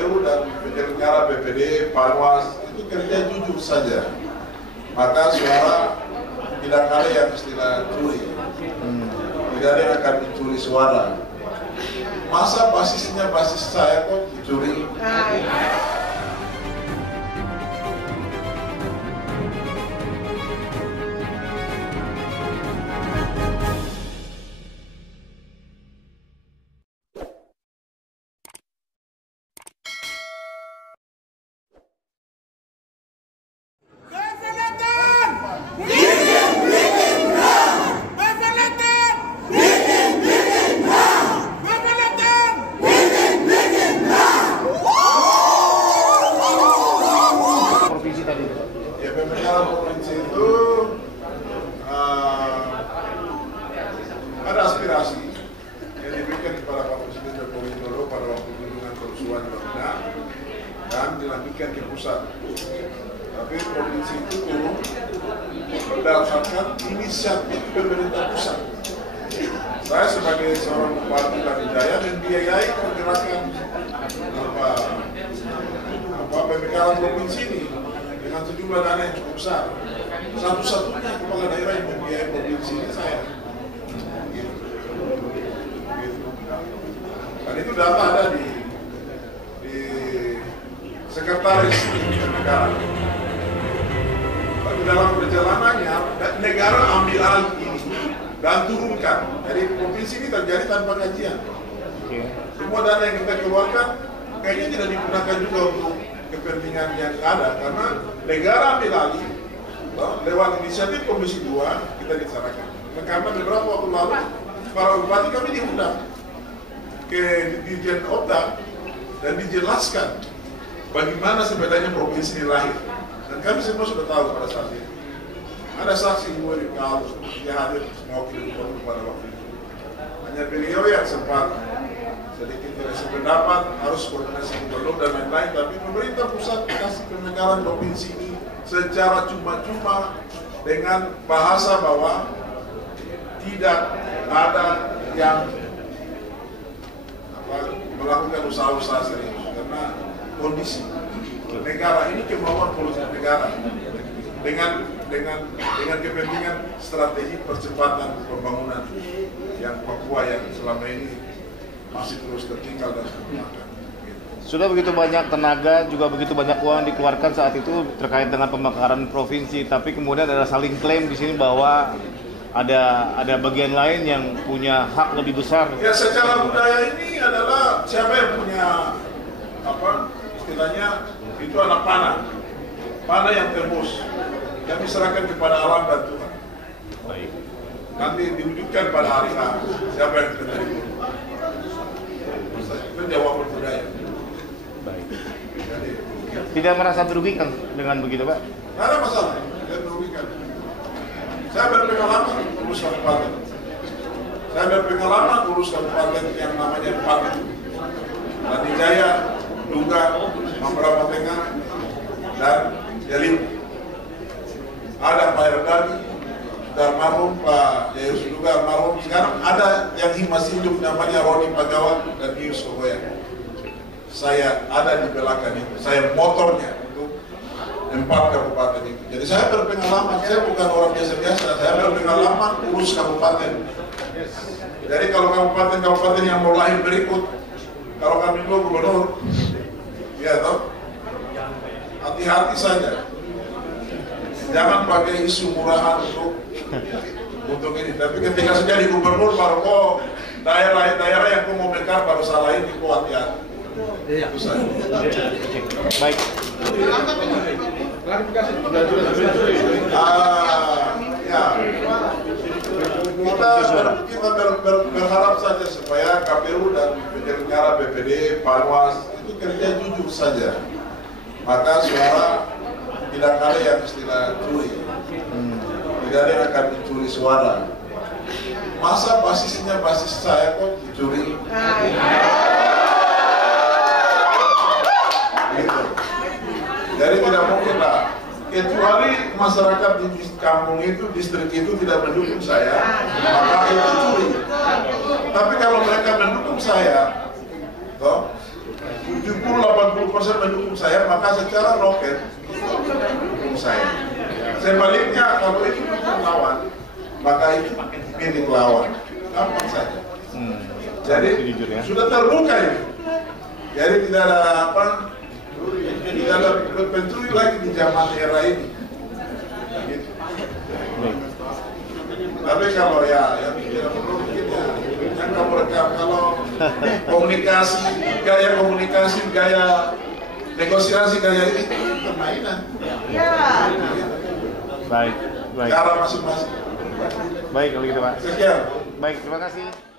KPU dan penyelenggara BPD, Panwas itu kerja jujur saja. Maka suara tidak ada yang istilah curi. Tidak ada yang akan dicuri suara. Masa basisnya basis saya kok dicuri? Ya, pemilihan provinsi itu ada aspirasi yang diberikan kepada Pak Presiden Joko Widodo pada waktu kunjungan kerusuhan di Wamena dan dilanjutkan ke pusat. Tapi provinsi itu turun berdasarkan inisiatif pemerintah pusat. Saya sebagai seorang bupati Jaya membiayai pergerakan pemekaran provinsi ini dengan sejumlah dana yang cukup besar. Satu-satunya kepala daerah yang membiayai provinsi ini saya. Gitu. Dan itu data ada di sekretaris negara. Tapi dalam perjalanannya negara ambil alih ini dan turunkan. Jadi provinsi ini terjadi tanpa kajian. Semua dana yang kita keluarkan kayaknya tidak digunakan juga untuk kepentingan yang ada, karena negara ambil alih lewat inisiatif Komisi 2 kita diserahkan. Karena beberapa waktu lalu para bupati kami diundang ke Dirjen Oda dan dijelaskan bagaimana sebenarnya provinsi ini lahir, dan kami semua sudah tahu pada saat itu. Ada saksi Ibu Erika yang hadir mewakili gubernur pada waktu itu. Hanya beliau yang sempat sedikit tidak sependapat, harus koordinasi gubernur dan lain-lain, tapi pemerintah pusat kasih pemekaran provinsi ini secara cuma-cuma dengan bahasa bahwa tidak ada yang melakukan usaha-usaha serius karena kondisi negara ini, kemauan politik negara dengan kepentingan strategi percepatan pembangunan yang Papua yang selama ini masih terus tertinggal dan termakan. Sudah begitu banyak tenaga, juga begitu banyak uang dikeluarkan saat itu terkait dengan pemekaran provinsi, tapi kemudian ada saling klaim di sini bahwa ada bagian lain yang punya hak lebih besar. Ya, secara budaya ini adalah siapa yang punya istilahnya itu anak panah yang tembus, yang diserahkan kepada alam dan Tuhan. Baik. Nanti diwujudkan pada hari H siapa yang terjadi. Itu jawaban budaya. Baik. Tidak merasa dirugikan dengan begitu, Pak? Tidak ada masalah, tidak dirugikan. Saya berpengalaman urus kabupaten. Saya berpengalaman urus kabupaten yang namanya Pati, Lati Jaya, Duga, Mambrapa Tengah, dan Jalim. Ada Pak Erdani, almarhum Pak Yayus Duga, almarhum. Sekarang ada yang masih hidup namanya Roni Pagawa dan Yus Kogoya. Saya ada di belakang itu, saya motornya untuk 4 kabupaten itu. Jadi saya berpengalaman, saya bukan orang biasa-biasa, saya berpengalaman urus kabupaten. Jadi kalau kabupaten-kabupaten yang mau lahir berikut, kalau kami dulu gubernur, ya toh, hati-hati saja. Jangan pakai isu murahan untuk ini. Tapi ketika sudah jadi gubernur, baru kok daerah-daerah yang kok mau mekar baru salah ini, kok hati-hati. Iya. Baik. Ya. Kita berharap saja supaya KPU dan penyelenggara BPD, Panwas itu kerja jujur saja. Maka suara tidak ada yang istilah curi. Tidak ada yang akan dicuri suara. Masa basisnya basis saya kok dicuri? Gitu. Jadi tidak mungkin lah. Kecuali masyarakat di kampung itu, distrik itu tidak mendukung saya, maka itu curi. Tapi kalau mereka mendukung saya, toh 70-80% 50% mendukung saya, maka secara loket mendukung saya. Sebaliknya kalau itu mendukung lawan, maka itu milik lawan. Gampang saja. Jadi jujur, ya. sudah terbuka ini. Jadi tidak ada apa, tidak ada berpencuri lagi di zaman era ini. Gitu. Tapi kalau ya yang tidak perlu mungkin ya, yang kamu rekam kalau komunikasi, gaya negosiasi, gaya ini permainan. Baik. Cara masing-masing. Baik kalau gitu Pak. Sekian. Baik, terima kasih.